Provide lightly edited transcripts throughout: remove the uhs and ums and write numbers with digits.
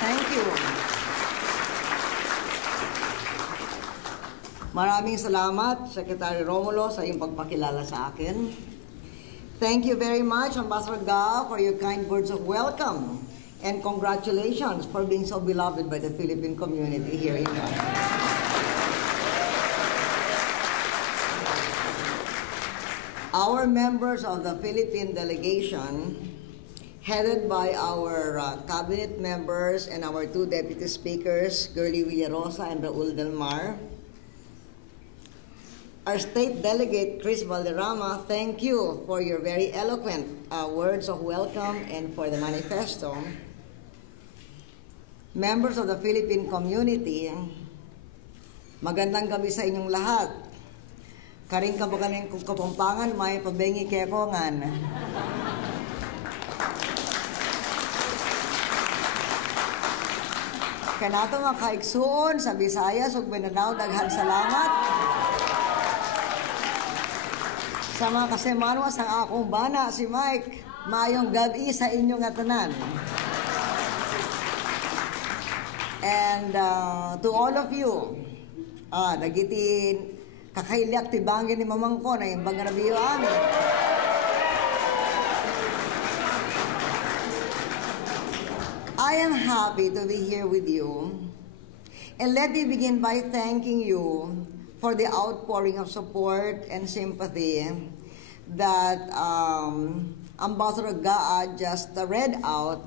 Thank you. Maraming salamat, Secretary Romulo, sa iyong pagpakilala sa akin. Thank you very much, Ambassador Ga, for your kind words of welcome. And congratulations for being so beloved by the Philippine community here in Washington. Our members of the Philippine delegation, headed by our cabinet members and our two deputy speakers, Girlie Villarosa and Raul Del Mar, our state delegate, Chris Valderrama, thank you for your very eloquent words of welcome and for the manifesto. Members of the Philippine community, magandang gabi sa inyong lahat. Karing kabagaling kong kapampangan, may pabengi kekongan. Kanato mga kaiksuon sa Visayas ug Mindanao, daghan salamat. Sa mga kasemanwas ang akong bana, si Mike, maayong gabi sa inyong atanan. And to all of you, nagitin, kakailyak tibangin ni mamang ko na yung bangrabiyo amin. I am happy to be here with you. And let me begin by thanking you for the outpouring of support and sympathy that Ambassador Gaa just read out,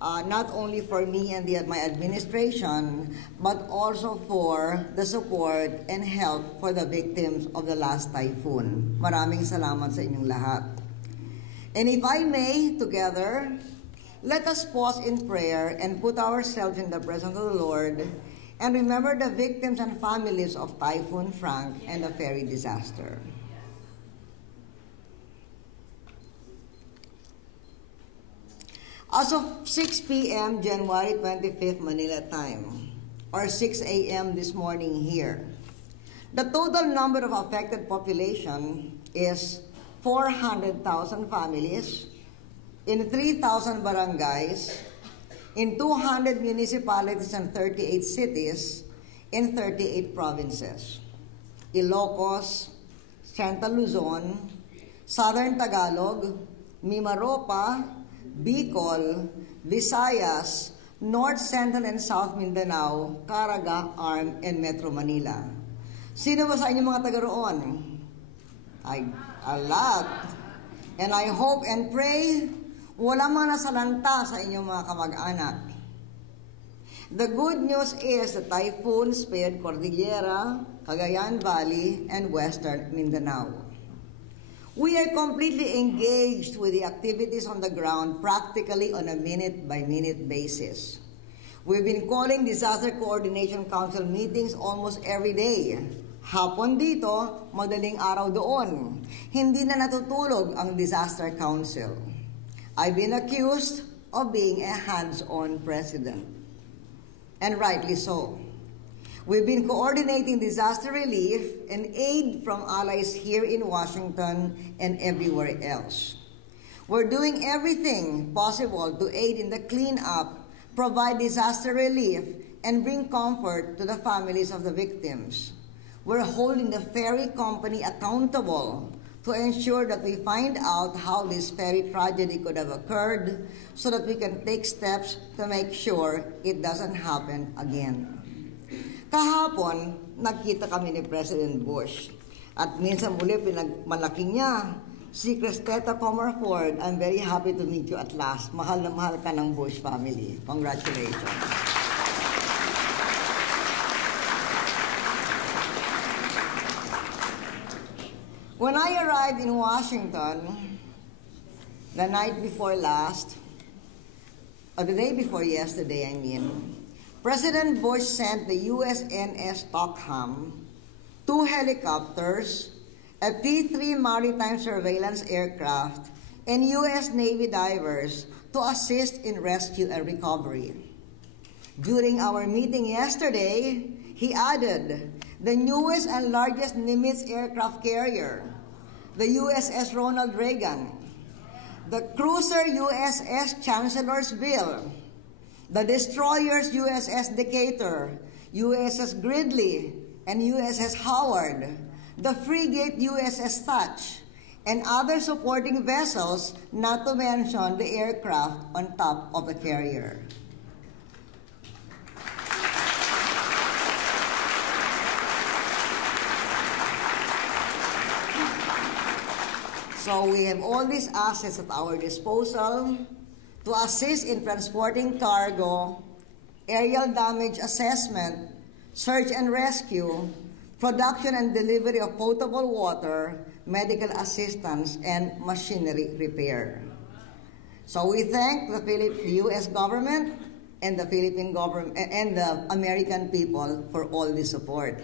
not only for me and my administration, but also for the support and help for the victims of the last typhoon. Maraming salamat sa inyong lahat. And if I may, together, let us pause in prayer and put ourselves in the presence of the Lord and remember the victims and families of Typhoon Frank and the ferry disaster. As of 6 p.m. January 25th Manila time, or 6 a.m. this morning here, the total number of affected population is 400,000 families in 3,000 barangays, in 200 municipalities and 38 cities, in 38 provinces. Ilocos, Central Luzon, Southern Tagalog, Mimaropa, Bicol, Visayas, North, Central, and South Mindanao, Caraga, Arm, and Metro Manila. Sino ba sa inyong mga taga roon? A lot. And I hope and pray wala man nasalanta sa inyong mga kamag-anak. The good news is the typhoon spared Cordillera, Cagayan Valley, and Western Mindanao. We are completely engaged with the activities on the ground practically on a minute-by-minute basis. We've been calling Disaster Coordination Council meetings almost every day. Hapon dito, madaling araw doon. Hindi na natutulog ang Disaster Council. I've been accused of being a hands-on president. And rightly so. We've been coordinating disaster relief and aid from allies here in Washington and everywhere else. We're doing everything possible to aid in the cleanup, provide disaster relief, and bring comfort to the families of the victims. We're holding the ferry company accountable to ensure that we find out how this ferry tragedy could have occurred so that we can take steps to make sure it doesn't happen again. Kahapon, nagkita kami ni President Bush at minsan muli pinagmalaki niya si Cristeta Comerford. I'm very happy to meet you at last. Mahal na mahal ka ng Bush family. Congratulations. When I arrived in Washington, the night before last, or the day before yesterday, President Bush sent the USNS Stockham, 2 helicopters, a P-3 maritime surveillance aircraft, and U.S. Navy divers to assist in rescue and recovery. During our meeting yesterday, he added the newest and largest Nimitz aircraft carrier, the USS Ronald Reagan, the cruiser USS Chancellorsville, the destroyers USS Decatur, USS Gridley, and USS Howard, the frigate USS Thatch, and other supporting vessels, not to mention the aircraft on top of the carrier. So we have all these assets at our disposal to assist in transporting cargo, aerial damage assessment, search and rescue, production and delivery of potable water, medical assistance, and machinery repair. So we thank the U.S. government and the Philippine government and the American people for all this support.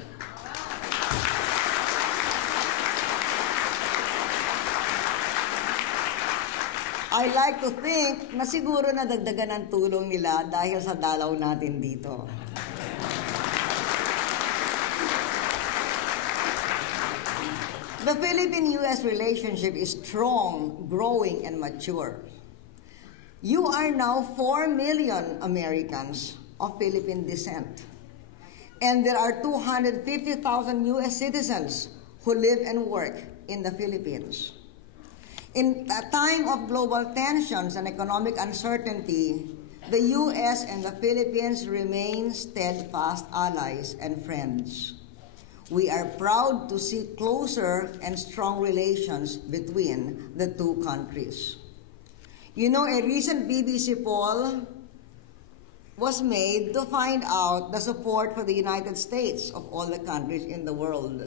I like to think na siguro nadagdagan ang tulong nila dahil sa dalaw natin dito. The Philippine-U.S. relationship is strong, growing, and mature. You are now 4 million Americans of Philippine descent. And there are 250,000 U.S. citizens who live and work in the Philippines. In a time of global tensions and economic uncertainty, the U.S. and the Philippines remain steadfast allies and friends. We are proud to see closer and strong relations between the two countries. You know, a recent BBC poll was made to find out the support for the United States of all the countries in the world.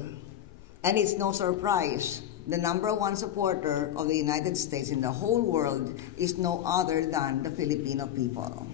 And it's no surprise. The #1 supporter of the United States in the whole world is no other than the Filipino people.